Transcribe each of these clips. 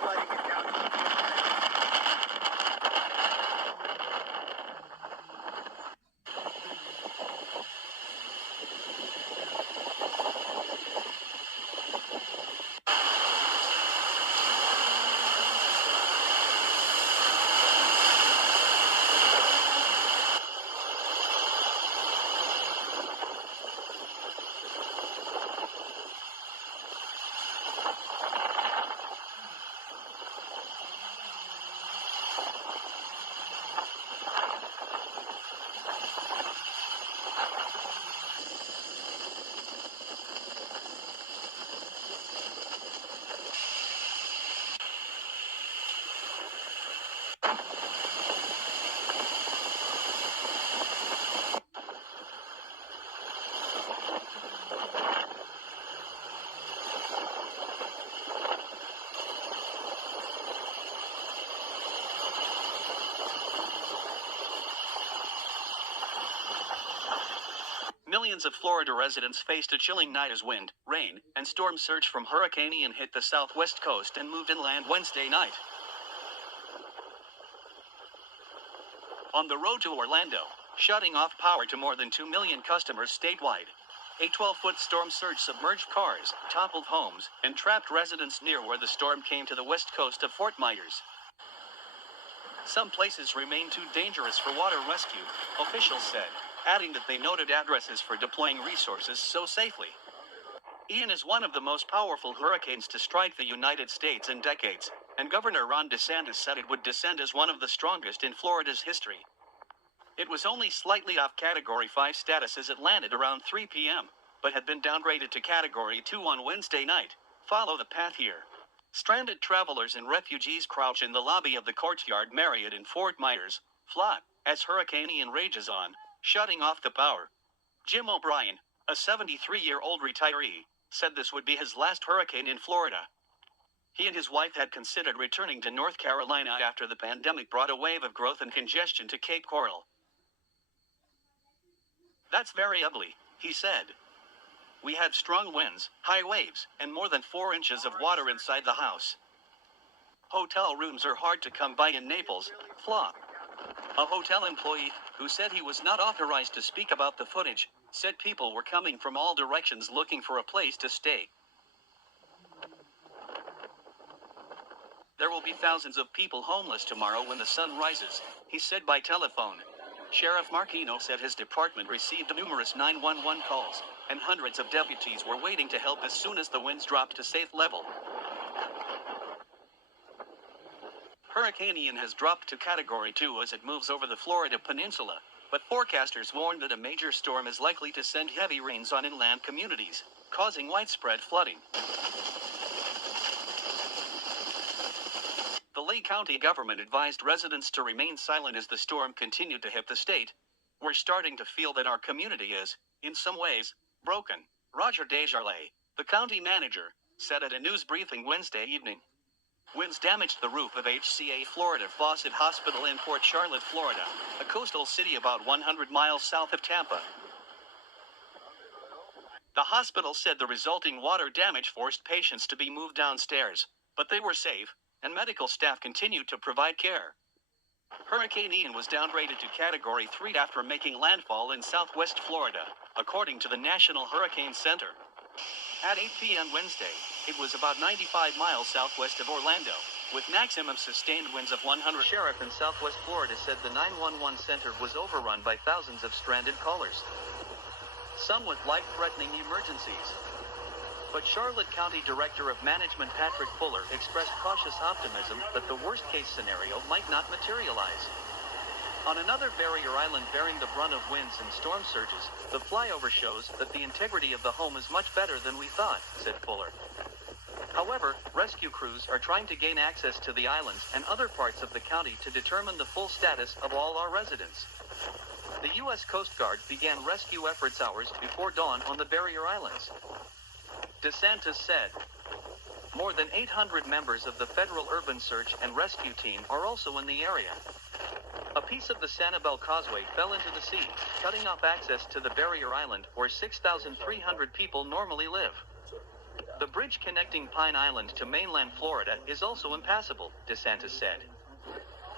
flooding in downtown. Millions of Florida residents faced a chilling night as wind, rain, and storm surge from Hurricane Ian hit the southwest coast and moved inland Wednesday night. On the road to Orlando, shutting off power to more than 2 million customers statewide. A 12-foot storm surge submerged cars, toppled homes, and trapped residents near where the storm came to the west coast of Fort Myers. Some places remain too dangerous for water rescue, officials said, adding that they noted addresses for deploying resources so safely. Ian is one of the most powerful hurricanes to strike the United States in decades, and Governor Ron DeSantis said it would descend as one of the strongest in Florida's history. It was only slightly off Category 5 status as it landed around 3 p.m., but had been downgraded to Category 2 on Wednesday night. Follow the path here. Stranded travelers and refugees crouch in the lobby of the Courtyard Marriott in Fort Myers, FL, as Hurricane Ian rages on, shutting off the power. Jim O'Brien, a 73-year-old retiree, said this would be his last hurricane in Florida. He and his wife had considered returning to North Carolina after the pandemic brought a wave of growth and congestion to Cape Coral. "That's very ugly," he said. "We had strong winds, high waves, and more than 4 inches of water inside the house. Hotel rooms are hard to come by in Naples, FL." A hotel employee, who said he was not authorized to speak about the footage, said people were coming from all directions looking for a place to stay. "There will be thousands of people homeless tomorrow when the sun rises," he said by telephone. Sheriff Marquino said his department received numerous 911 calls, and hundreds of deputies were waiting to help as soon as the winds dropped to safe level. Hurricane Ian has dropped to Category 2 as it moves over the Florida peninsula, but forecasters warn that a major storm is likely to send heavy rains on inland communities, causing widespread flooding. The Lee County government advised residents to remain silent as the storm continued to hit the state. "We're starting to feel that our community is, in some ways, broken," Roger Desjardins, the county manager, said at a news briefing Wednesday evening. Winds damaged the roof of HCA Florida Fawcett Hospital in Port Charlotte, Florida, a coastal city about 100 miles south of Tampa. The hospital said the resulting water damage forced patients to be moved downstairs, but they were safe, and medical staff continued to provide care. Hurricane Ian was downgraded to Category 3 after making landfall in southwest Florida, according to the National Hurricane Center. At 8 p.m. Wednesday, it was about 95 miles southwest of Orlando, with maximum sustained winds of 100. Sheriff in southwest Florida said the 911 center was overrun by thousands of stranded callers, some with life-threatening emergencies. But Charlotte County Director of Management Patrick Fuller expressed cautious optimism that the worst-case scenario might not materialize. On another barrier island bearing the brunt of winds and storm surges, the flyover shows that the integrity of the home is much better than we thought, said Fuller. However, rescue crews are trying to gain access to the islands and other parts of the county to determine the full status of all our residents. The U.S. Coast Guard began rescue efforts hours before dawn on the barrier islands. DeSantis said. More than 800 members of the Federal Urban Search and Rescue Team are also in the area. A piece of the Sanibel Causeway fell into the sea, cutting off access to the barrier island where 6,300 people normally live. The bridge connecting Pine Island to mainland Florida is also impassable, DeSantis said.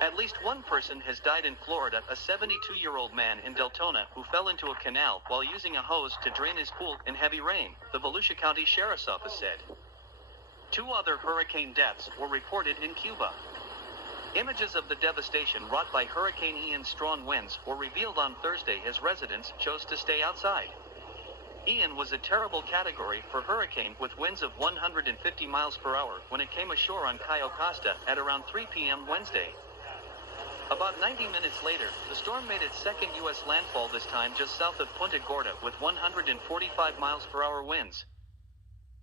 At least one person has died in Florida, a 72-year-old man in Deltona who fell into a canal while using a hose to drain his pool in heavy rain, the Volusia County Sheriff's Office said. 2 other hurricane deaths were reported in Cuba. Images of the devastation wrought by Hurricane Ian's strong winds were revealed on Thursday as residents chose to stay outside. Ian was a terrible category for hurricane with winds of 150 miles per hour when it came ashore on Cayo Costa at around 3 p.m. Wednesday. About 90 minutes later, the storm made its second U.S. landfall, this time just south of Punta Gorda with 145 miles per hour winds.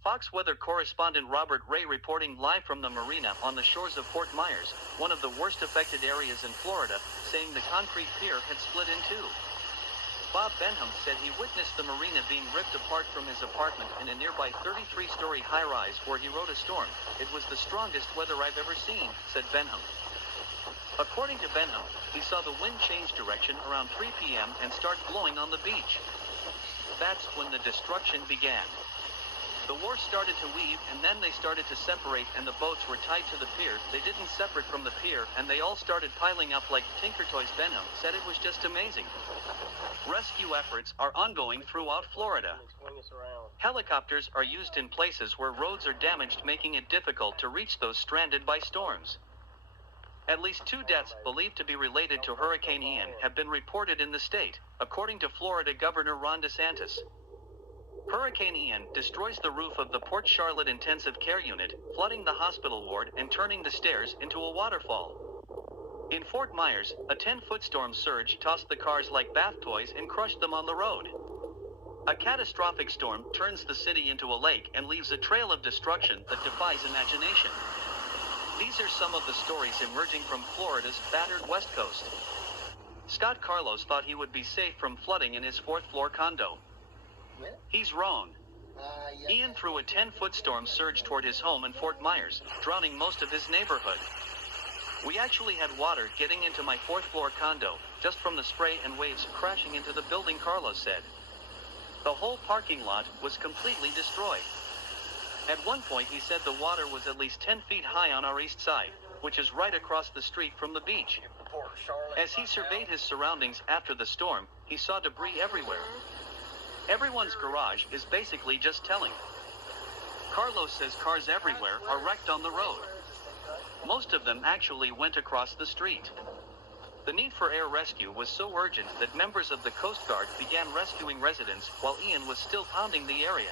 Fox weather correspondent Robert Ray reporting live from the marina on the shores of Fort Myers, one of the worst affected areas in Florida, saying the concrete pier had split in 2. Bob Benham said he witnessed the marina being ripped apart from his apartment in a nearby 33-story high-rise where he rode a storm. It was the strongest weather I've ever seen, said Benham. According to Benham, he saw the wind change direction around 3 p.m. and start blowing on the beach. That's when the destruction began. The war started to weave, and then they started to separate, and the boats were tied to the pier. They didn't separate from the pier, and they all started piling up like Tinker Toys. Benham said it was just amazing. Rescue efforts are ongoing throughout Florida. Helicopters are used in places where roads are damaged, making it difficult to reach those stranded by storms. At least 2 deaths, believed to be related to Hurricane Ian, have been reported in the state, according to Florida Governor Ron DeSantis. Hurricane Ian destroys the roof of the Port Charlotte Intensive Care Unit, flooding the hospital ward and turning the stairs into a waterfall. In Fort Myers, a 10-foot storm surge tossed the cars like bath toys and crushed them on the road. A catastrophic storm turns the city into a lake and leaves a trail of destruction that defies imagination. These are some of the stories emerging from Florida's battered west coast. Scott Carlos thought he would be safe from flooding in his 4th-floor condo. He's wrong. Ian threw a 10-foot storm surge toward his home in Fort Myers, drowning most of his neighborhood. We actually had water getting into my 4th-floor condo, just from the spray and waves crashing into the building, Carlos said. The whole parking lot was completely destroyed. At one point he said the water was at least 10 feet high on our east side, which is right across the street from the beach. As he surveyed his surroundings after the storm, he saw debris everywhere. Everyone's garage is basically just telling. Carlos says cars everywhere are wrecked on the road. Most of them actually went across the street. The need for air rescue was so urgent that members of the Coast Guard began rescuing residents while Ian was still pounding the area.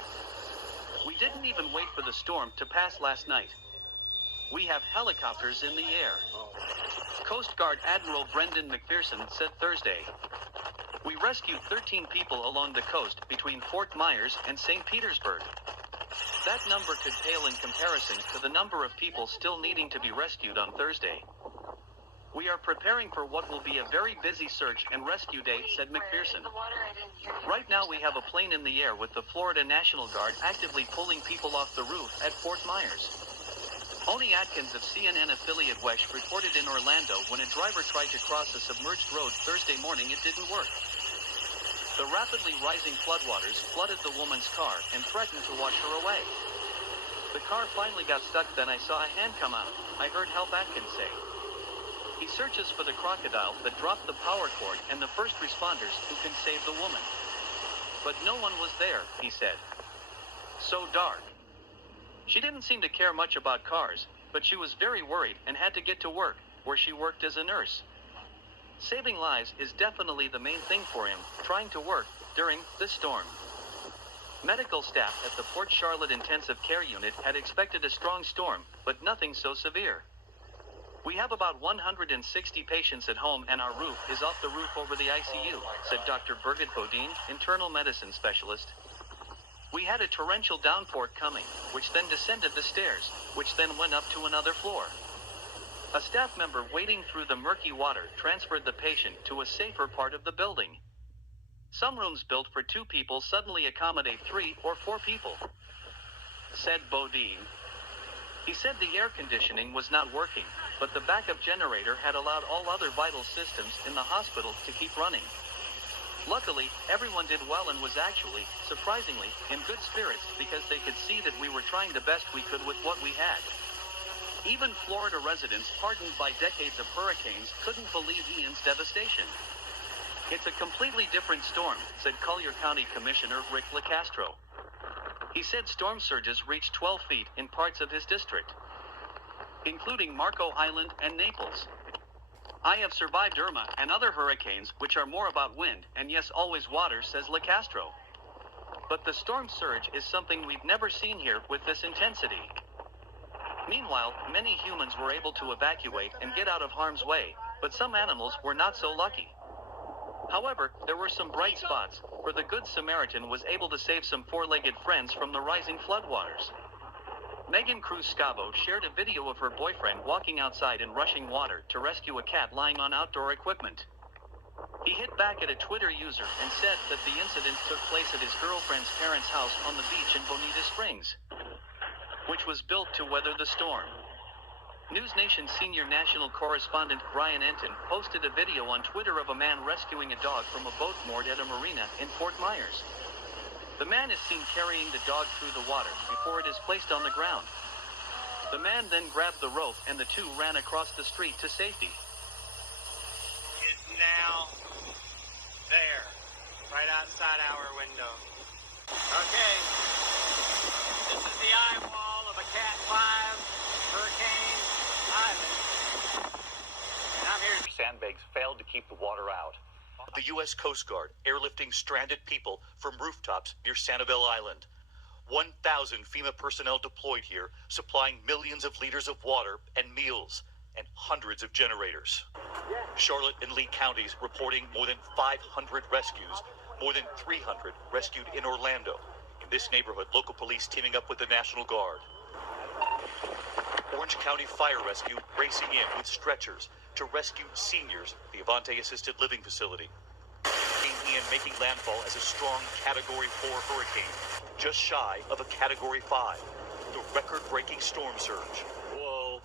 We didn't even wait for the storm to pass last night. We have helicopters in the air. Coast Guard Admiral Brendan McPherson said Thursday. We rescued 13 people along the coast between Fort Myers and St. Petersburg. That number could pale in comparison to the number of people still needing to be rescued on Thursday. We are preparing for what will be a very busy search and rescue day, said McPherson. Right now we have a plane in the air with the Florida National Guard actively pulling people off the roof at Fort Myers. Oni Atkins of CNN affiliate WESH reported in Orlando when a driver tried to cross a submerged road Thursday morning it didn't work. The rapidly rising floodwaters flooded the woman's car and threatened to wash her away. The car finally got stuck, then I saw a hand come out, I heard Help Atkins say. He searches for the crocodile that dropped the power cord and the first responders who can save the woman. But no one was there, he said. So dark. She didn't seem to care much about cars, but she was very worried and had to get to work, where she worked as a nurse. Saving lives is definitely the main thing for him, trying to work during this storm. Medical staff at the Port Charlotte Intensive Care Unit had expected a strong storm, but nothing so severe. We have about 160 patients at home and our roof is off the roof over the ICU, said Dr. Birgit Bodine, internal medicine specialist. We had a torrential downpour coming, which then descended the stairs, which then went up to another floor. A staff member wading through the murky water transferred the patient to a safer part of the building. Some rooms built for 2 people suddenly accommodate 3 or 4 people, said Bodine. He said the air conditioning was not working, but the backup generator had allowed all other vital systems in the hospital to keep running. Luckily, everyone did well and was actually, surprisingly, in good spirits because they could see that we were trying the best we could with what we had. Even Florida residents hardened by decades of hurricanes couldn't believe Ian's devastation. It's a completely different storm, said Collier County Commissioner Rick LaCastro. He said storm surges reached 12 feet in parts of his district, including Marco Island and Naples. I have survived Irma and other hurricanes, which are more about wind and yes, always water, says LaCastro. But the storm surge is something we've never seen here with this intensity. Meanwhile, many humans were able to evacuate and get out of harm's way, but some animals were not so lucky. However, there were some bright spots, where the Good Samaritan was able to save some four-legged friends from the rising floodwaters. Megan Cruz Scavo shared a video of her boyfriend walking outside in rushing water to rescue a cat lying on outdoor equipment. He hit back at a Twitter user and said that the incident took place at his girlfriend's parents' house on the beach in Bonita Springs, which was built to weather the storm. News Nation senior national correspondent Brian Enton posted a video on Twitter of a man rescuing a dog from a boat moored at a marina in Fort Myers. The man is seen carrying the dog through the water before it is placed on the ground. The man then grabbed the rope and the two ran across the street to safety. It's now there, right outside our window. Okay, this is the eye wall of a Cat 5 Hurricane Island, and I'm here. Sandbags failed to keep the water out. The U.S. Coast Guard airlifting stranded people from rooftops near Sanibel Island. 1,000 FEMA personnel deployed here, supplying millions of liters of water and meals, and hundreds of generators. Charlotte and Lee counties reporting more than 500 rescues, more than 300 rescued in Orlando. In this neighborhood, local police teaming up with the National Guard. Orange County Fire Rescue racing in with stretchers to rescue seniors, the Avante Assisted Living Facility. Ian making landfall as a strong Category 4 hurricane, just shy of a Category 5. The record-breaking storm surge. Whoa.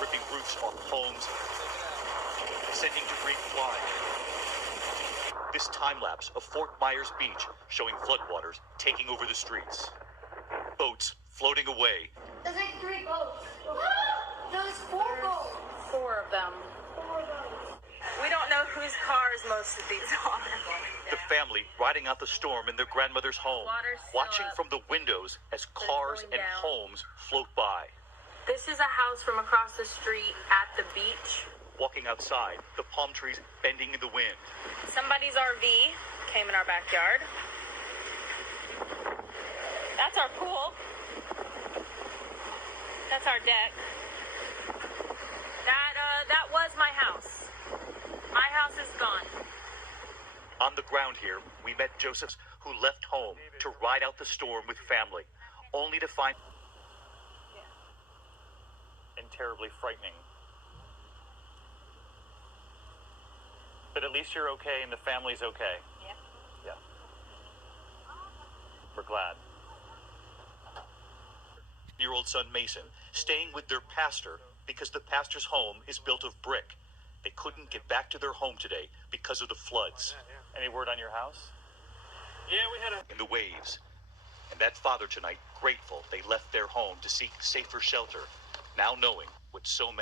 Ripping roofs off homes, sending debris flying. This time-lapse of Fort Myers Beach showing floodwaters taking over the streets. Boats floating away. There's like 3 boats. There's 4 boats. 4 of them. 4 boats. We don't know whose cars most of these are. The family riding out the storm in their grandmother's home, watching from the windows as cars and homes float by. This is a house from across the street at the beach. Walking outside, the palm trees bending in the wind. Somebody's RV came in our backyard. That's our pool. That's our deck. That was my house. My house is gone. On the ground here, we met Josephs, who left home to ride out the storm with family, only to find... And terribly frightening. But at least you're okay and the family's okay. Yeah. Yeah. We're glad. Year-old son Mason, staying with their pastor because the pastor's home is built of brick. They couldn't get back to their home today because of the floods. Any word on your house? Yeah, we had In the waves. And that father tonight, grateful they left their home to seek safer shelter, now knowing what so many...